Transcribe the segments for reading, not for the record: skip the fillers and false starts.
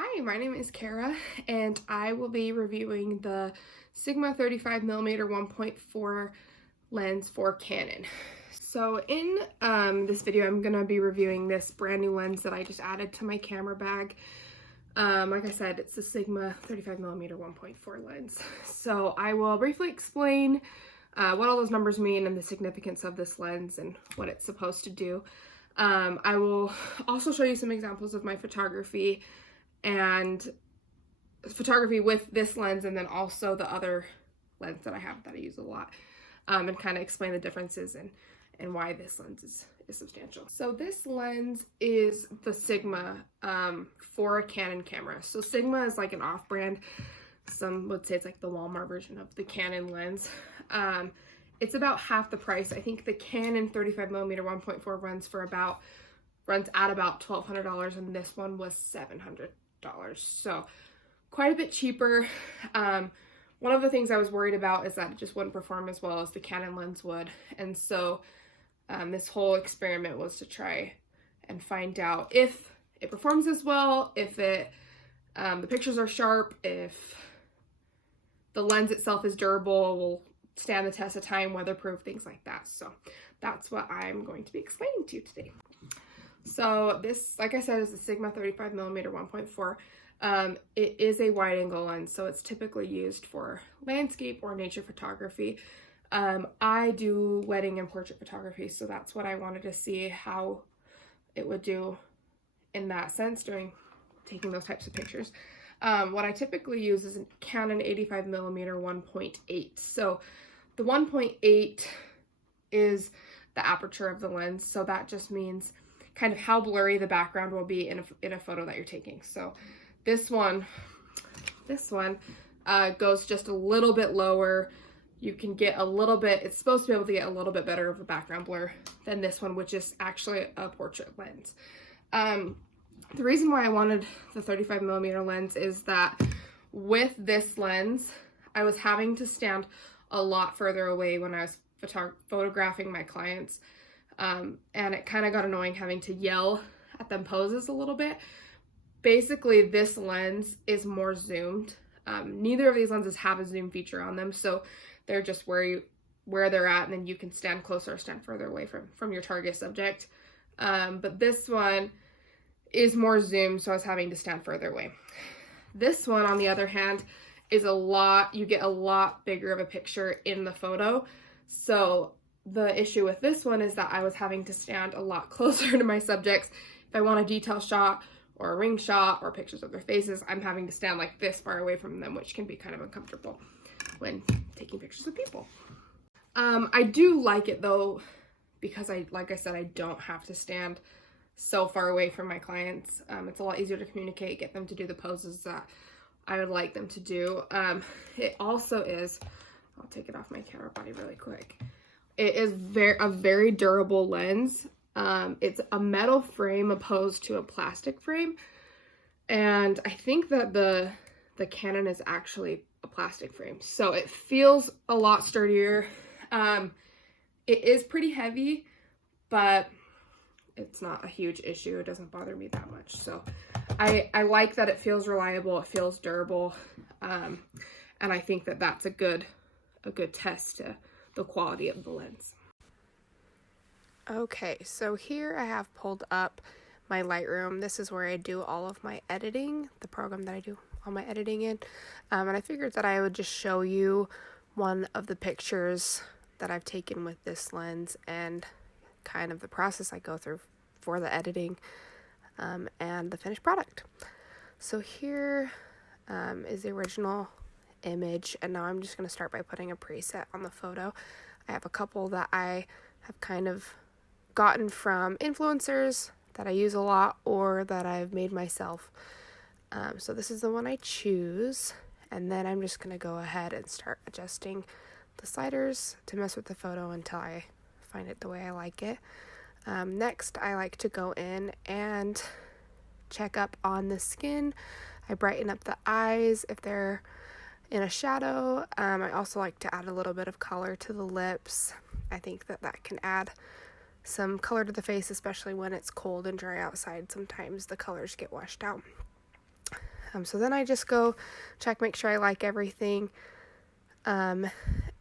Hi, my name is Kara, and I will be reviewing the Sigma 35mm 1.4 lens for Canon. So in this video, I'm going to be reviewing this brand new lens that I just added to my camera bag. Like I said, it's the Sigma 35mm 1.4 lens. So I will briefly explain what all those numbers mean and the significance of this lens and what it's supposed to do. I will also show you some examples of my photography with this lens, and then also the other lens that I have that I use a lot, and kind of explain the differences and why this lens is substantial. So this lens is the Sigma for a Canon camera. So Sigma is like an off-brand. Some would say it's like the Walmart version of the Canon lens. It's about half the price. I think the Canon 35mm 1.4 runs at about $1,200, and this one was $700. So quite a bit cheaper. One of the things I was worried about is that it just wouldn't perform as well as the Canon lens would, and so this whole experiment was to try and find out if it performs as well, if the pictures are sharp, if the lens itself is durable, will stand the test of time, weatherproof, things like that. So that's what I'm going to be explaining to you today. So this, like I said, is the Sigma 35mm 1.4. It is a wide angle lens, so it's typically used for landscape or nature photography. I do wedding and portrait photography, so that's what I wanted to see how it would do in that sense during taking those types of pictures. What I typically use is a Canon 85mm 1.8. So the 1.8 is the aperture of the lens, so that just means kind of how blurry the background will be in a photo that you're taking. So this one goes just a little bit lower. You can get a little bit, it's supposed to be able to get a little bit better of a background blur than this one, which is actually a portrait lens. The reason why I wanted the 35mm lens is that with this lens, I was having to stand a lot further away when I was photographing my clients. And it kind of got annoying having to yell at them poses a little bit. Basically, this lens is more zoomed. Neither of these lenses have a zoom feature on them, so they're just where they're at, and then you can stand closer or stand further away from your target subject. But this one is more zoomed, so I was having to stand further away. This one, on the other hand, is you get a lot bigger of a picture in the photo. So the issue with this one is that I was having to stand a lot closer to my subjects. If I want a detail shot or a ring shot or pictures of their faces, I'm having to stand like this far away from them, which can be kind of uncomfortable when taking pictures of people. I do like it though, because like I said, I don't have to stand so far away from my clients. It's a lot easier to communicate, get them to do the poses that I would like them to do. It also is, I'll take it off my camera body really quick. It is a very durable lens. It's a metal frame opposed to a plastic frame. And I think that the Canon is actually a plastic frame. So it feels a lot sturdier. It is pretty heavy, but it's not a huge issue. It doesn't bother me that much. So I like that it feels reliable, it feels durable. And I think that that's a good test to the quality of the lens. Okay, so here I have pulled up my Lightroom. This is where I do all of my editing, the program that I do all my editing in. And I figured that I would just show you one of the pictures that I've taken with this lens and kind of the process I go through for the editing and the finished product. So here is the original image, and now I'm just going to start by putting a preset on the photo. I have a couple that I have kind of gotten from influencers that I use a lot or that I've made myself. So this is the one I choose, and then I'm just going to go ahead and start adjusting the sliders to mess with the photo until I find it the way I like it. Next, I like to go in and check up on the skin. I brighten up the eyes if they're in a shadow. I also like to add a little bit of color to the lips. I think that can add some color to the face, especially when it's cold and dry outside. Sometimes the colors get washed out. So then I just go check, make sure I like everything. And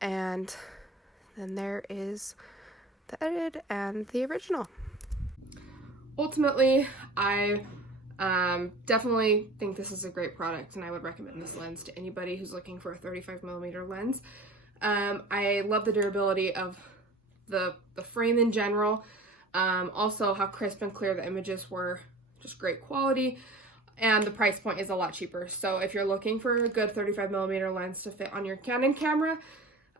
then there is the edited and the original. Ultimately, I definitely think this is a great product, and I would recommend this lens to anybody who's looking for a 35mm lens. I love the durability of the frame in general. Also how crisp and clear the images were, just great quality, and the price point is a lot cheaper. So if you're looking for a good 35mm lens to fit on your Canon camera,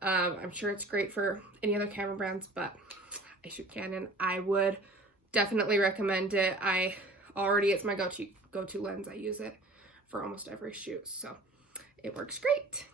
I'm sure it's great for any other camera brands, but I shoot Canon. I would definitely recommend it. It's my go-to lens. I use it for almost every shoot, so it works great.